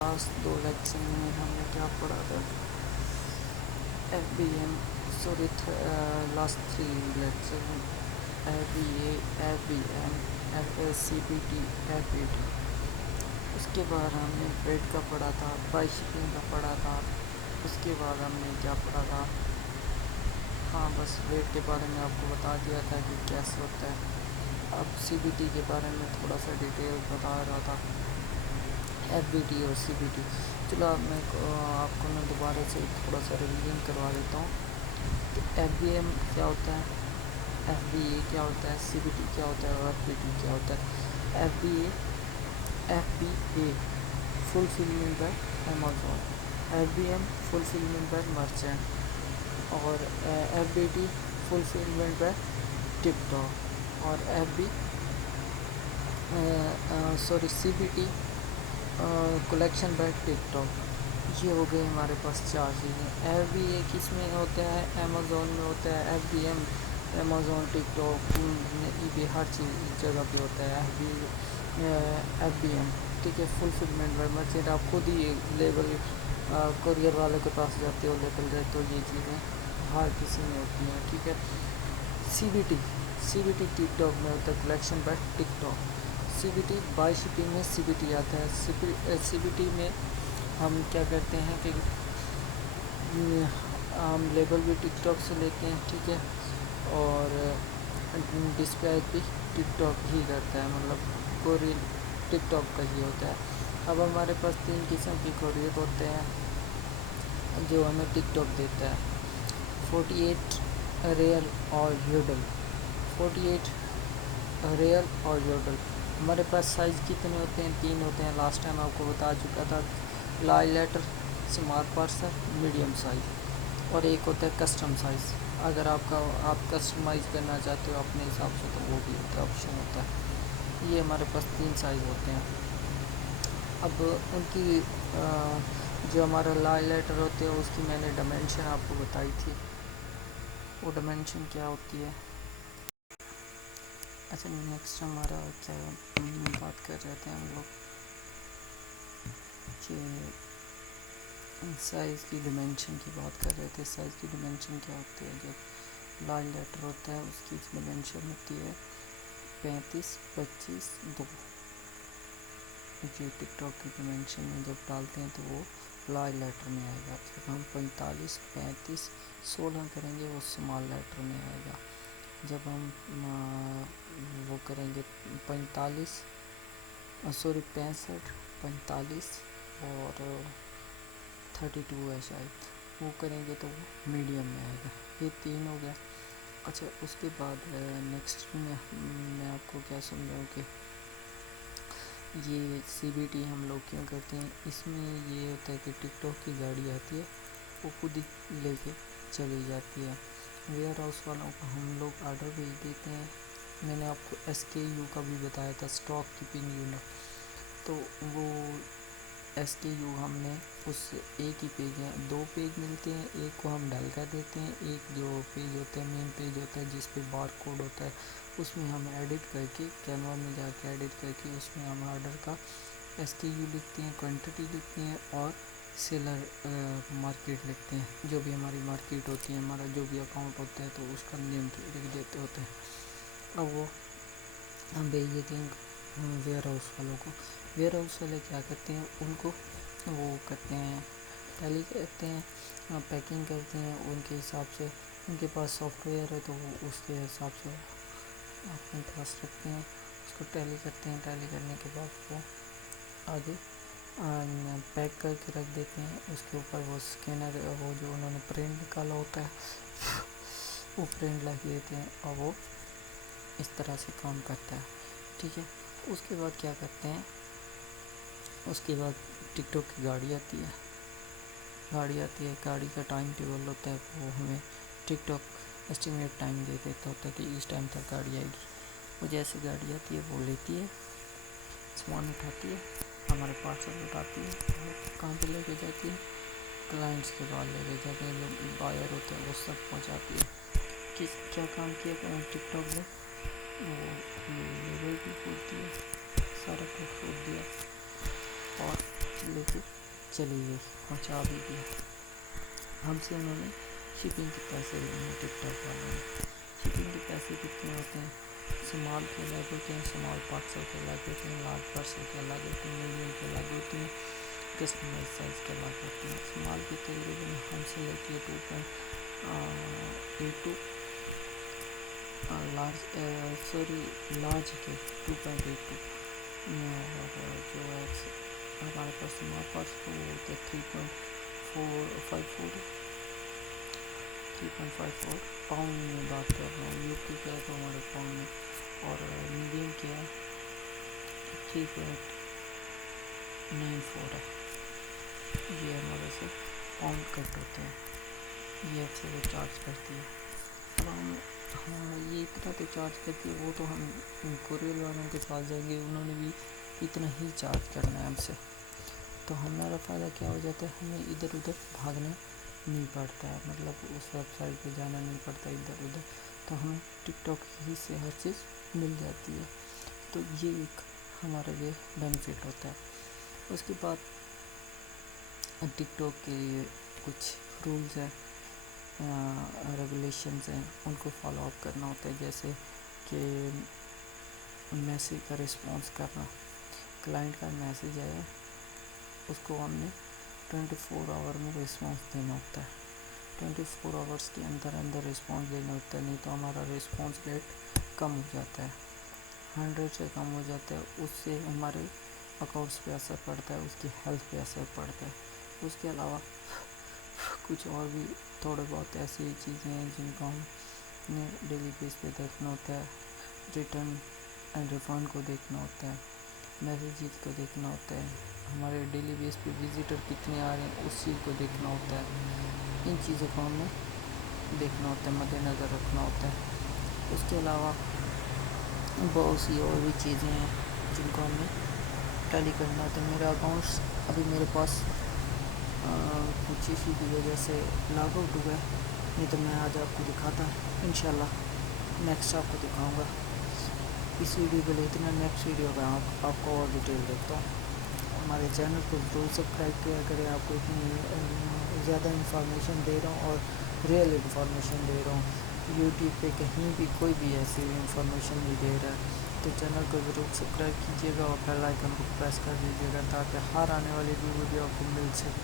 Last دو lecture میں ہم نے کیا پڑھا تھا؟ F B M last 3 lecture میں F B A, F B M, F S C B T, F B T. اس کے بعد ہم نے بیڈ کا پڑھا تھا، بائی شپنگ کا پڑھا تھا. اس کے بعد ہم نے کیا پڑھا تھا؟ ہاں بس بیڈ کے بارے میں آپ کو بتا دیا تھا کہ کیسے ہوتا ہے. اب سی بی ٹی کے بارے میں تھوڑا سا ڈیٹیل بتا رہا تھا، ایف بی ٹی اور سی بی ٹی. چلو اب میں آپ کو میں دوبارہ سے تھوڑا سا ریویژن کروا دیتا ہوں کہ ایف بی ایم کیا ہوتا ہے، ایف بی اے کیا ہوتا ہے، سی بی ٹی کیا ہوتا ہے اور ایف بی ٹی کیا ہوتا ہے. F B A fulfilment by Amazon, F B M fulfilment by merchant, اور F B T fulfilment by TikTok, اور C B T collection by TikTok. یہ ہو گئی ہمارے پاس 4 چیزیں. ایف بی اے کس میں ہوتا ہے؟ امیزون میں ہوتا ہے. ایف بی ایم امیزون، ٹک ٹاک، ای بے، ہر چیز جگہ پہ ہوتا ہے ایف بی ایم. ٹھیک ہے، فلفلمنٹ بائی مرچنٹ. آپ خود ہی لیبل کوریئر والے کے پاس جاتے ہو، لیبل دیتے ہو، یہ چیزیں ہر کسی میں ہوتی ہیں. ٹھیک ہے. C B T TikTok میں ہوتا ہے، collection by TikTok. C B T by shipping میں سی بی ٹی آتا ہے. سی بی ٹی میں ہم کیا کرتے ہیں کہ ہم لیبل بھی ٹک ٹاک سے لیتے ہیں. ٹھیک ہے، اور ڈسپیچ بھی ٹک ٹاک ہی کرتا ہے، مطلب کوریئر ٹک ٹاک کا ہی ہوتا ہے. اب ہمارے پاس 3 قسم کے کوریئر ہوتے ہیں جو ہمیں ٹک ٹاک دیتا ہے: 48 ریئل اور یوڈل. 48 ریئل اور یوڈل. ہمارے پاس سائز کتنے ہوتے ہیں؟ 3 ہوتے ہیں. لاسٹ ٹائم آپ کو بتا چکا تھا، large letter, small parcel, medium size, اور ایک ہوتا ہے کسٹم سائز. اگر آپ کسٹمائز کرنا چاہتے ہو اپنے حساب سے تو وہ بھی ہوتا ہے، آپشن ہوتا ہے. یہ ہمارے پاس 3 سائز ہوتے ہیں. اب ان کی جو ہمارا لارج لیٹر ہوتے ہیں اس کی میں نے ڈائمینشن آپ کو بتائی تھی. وہ ڈائمینشن کیا ہوتی ہے؟ اچھا، نیکسٹ ہمارا کیا بات کر رہے تھے ہم لوگ کہ سائز کی ڈائمینشن کی بات کر رہے تھے. سائز کی ڈائمینشن کیا ہوتی ہے؟ جو لارج لیٹر ہوتا ہے اس کی ڈائمینشن ہوتی ہے 35/25/2. جو ٹک ٹاک کی ڈائمینشن میں جب ڈالتے ہیں تو وہ لارج لیٹر میں آئے گا. جب ہم 45 35 16 کریں گے وہ اسمال لیٹر میں آئے گا. جب ہم وہ کریں گے 65 45 اور 32 ہے شاید، وہ کریں گے تو وہ میڈیم میں آئے گا. یہ 3 ہو گیا. اچھا، اس کے بعد نیکسٹ میں آپ کو کیا سمجھاؤں کہ یہ سی بی ٹی ہم لوگ کیوں کرتے ہیں. اس میں یہ ہوتا ہے کہ ٹک ٹاک کی گاڑی آتی ہے، وہ خود ہی لے کے چلی جاتی ہے. ویئر ہاؤس والوں کو ہم لوگ آرڈر بھیج دیتے ہیں. میں نے آپ کو ایس کے یو کا بھی بتایا تھا، اسٹاک کیپنگ یونٹ. تو وہ ایس کے یو ہم نے اس ایک ہی پیج ہیں، 2 پیج ملتے ہیں. ایک کو ہم ڈال کر دیتے ہیں، ایک جو پیج ہوتا ہے مین پیج ہوتا ہے جس پہ بار کوڈ ہوتا ہے اس میں ہم ایڈٹ کر کے کینوا میں جا کے ایڈٹ کر کے اس میں ہم آرڈر کا ایس کے یو لکھتے ہیں، کوانٹٹی لکھتے ہیں، اور سیلر مارکیٹ لکھتے ہیں. جو بھی ہماری مارکیٹ ہوتی ہے، ہمارا جو بھی اکاؤنٹ ہوتا ہے تو اس کا نیم لکھ دیتے ہوتے ہیں. اب وہ ہم بھیج دیتے ہیں ویئر ہاؤس والوں کو. ویئر ہاؤس والے کیا کرتے ہیں، ان کو وہ کرتے ہیں، ٹیلی کرتے ہیں، پیکنگ کرتے ہیں ان کے حساب سے. ان کے پاس سافٹ ویئر ہے تو وہ اس کے حساب سے اپنے پاس رکھتے ہیں، اس کو ٹیلی کرتے ہیں. ٹیلی کرنے کے بعد وہ آگے پیک کر کے رکھ دیتے ہیں. اس کے اوپر وہ اسکینر، وہ جو انہوں نے پرنٹ نکالا ہوتا ہے وہ پرنٹ لگ دیتے ہیں، اور وہ اس طرح سے کام کرتا ہے. ٹھیک ہے. اس کے بعد کیا کرتے ہیں، اس کے بعد ٹک ٹاک کی گاڑی آتی ہے. گاڑی کا ٹائم ٹیبل ہوتا ہے، وہ ہمیں ٹک ٹاک اسٹیمیٹ ٹائم دے دیتا ہوتا ہے کہ اس ٹائم تک گاڑی آئے گی. وہ جیسے گاڑی آتی ہے وہ لیتی ہے، سامان اٹھاتی ہے، ہمارے پارسل اٹھاتی ہے، کہاں پہ لے کے جاتی ہے؟ کلائنٹس کے پاس لے کے جاتے ہیں. جو بائر ہوتے ہیں اس تک پہنچاتی ہے. کیا کام کیا ٹک ٹاک نے؟ وہ لیبل بھی کھولتی ہے، سارا کچھ کھول دیا، اور لے کے چلی گئی، پہنچا بھی دیا۔ ہم سے انہوں نے شپنگ کے پیسے لیے ٹک ٹاک والوں نے۔ شپنگ کے پیسے کتنے ہوتے ہیں؟ اسمال کے الگ ہوتے ہیں، اسمال پارسل کے الگ ہوتے ہیں، لارج پارسل کے الگ ہوتے ہیں، میڈیم کے الگ ہوتے ہیں، کسٹمائز سائز کے الگ ہوتے ہیں۔ اسمال کی تقریباً ہم سے لیتی ہے 2.82، لارج کے 2.82، اور جو ہے ہمارے پاس اسمال پارسل وہ ہوتے ہیں 3.54 پاؤنڈ میں بات کر رہا ہوں، UK کا ہے تو ہمارے پاؤنڈ میں، اور میڈیم کیا ہے 3.94 ہے، یہ ہمارے سے پاؤنڈ کٹ ہوتے ہیں، یہ ہم سے وہ چارج کرتی ہے۔ اب ہم یہ اتنا تو چارج کرتی ہے، وہ تو ہم کوریل والوں کے پاس جائیں گے، انہوں نے بھی اتنا ہی چارج کرنا ہے ہم سے، تو ہمارا فائدہ کیا ہو جاتا ہے، ہمیں ادھر ادھر بھاگنا نہیں پڑتا ہے، مطلب اس ویب سائٹ پہ جانا نہیں پڑتا ادھر ادھر، تو ہمیں ٹک ٹاک ہی سے ہر چیز مل جاتی ہے، تو یہ ایک ہمارے لیے بینیفٹ ہوتا ہے۔ اس کے بعد ٹک ٹاک کے لیے کچھ رولز ہیں، ریگولیشنز ہیں، ان کو فالو اپ کرنا ہوتا ہے، جیسے کہ میسیج کا رسپانس کرنا، کلائنٹ کا میسیج آیا اس کو ہم نے 24 آور میں رسپانس دینا ہوتا ہے، 24 آورس کے اندر رسپانس دینا ہوتا ہے، نہیں تو ہمارا رسپانس ریٹ کم ہو جاتا ہے، 100 سے کم ہو جاتا ہے، اس سے ہمارے اکاؤنٹس پہ اثر پڑتا ہے، اس کی ہیلتھ پہ اثر پڑتا ہے۔ اس کے علاوہ کچھ اور بھی تھوڑے بہت ایسی چیزیں ہیں جن کو ہم نے ڈیلی بیس پہ دیکھنا ہوتا ہے، ریٹرن اینڈ ریفنڈ کو دیکھنا ہوتا ہے، میسیجز کو دیکھنا ہوتا ہے، ہمارے ڈیلی بیس پہ وزٹر کتنے آ رہے ہیں اس چیز کو دیکھنا ہوتا ہے، ان چیزوں کو ہمیں دیکھنا ہوتا ہے، مد نظر رکھنا ہوتا ہے۔ اس کے علاوہ بہت سی اور بھی چیزیں ہیں جن کو ہمیں ٹیلی کرنا ہوتا ہے۔ میرا اکاؤنٹس ابھی میرے پاس کچھ ایشو کی وجہ سے لاگ آؤٹ ہوا ہے، نہیں تو میں آج آپ کو دکھاتا، انشاءاللہ نیکسٹ آپ کو دکھاؤں گا۔ اس ویڈیو کے لیے اتنا، نیکسٹ ویڈیو میں آپ کو اور ڈیٹیل دیتا ہوں۔ ہمارے چینل کو ضرور سبسکرائب کیا کریں، آپ کو اتنی زیادہ انفارمیشن دے رہا ہوں اور ریئل انفارمیشن دے رہا ہوں، یوٹیوب پہ کہیں بھی کوئی بھی ایسی انفارمیشن نہیں دے رہا ہے، تو چینل کو ضرور سبسکرائب کیجیے گا اور بیل آئیکن کو پریس کر دیجیے گا تاکہ ہر آنے والی ویڈیو آپ کو مل سکے۔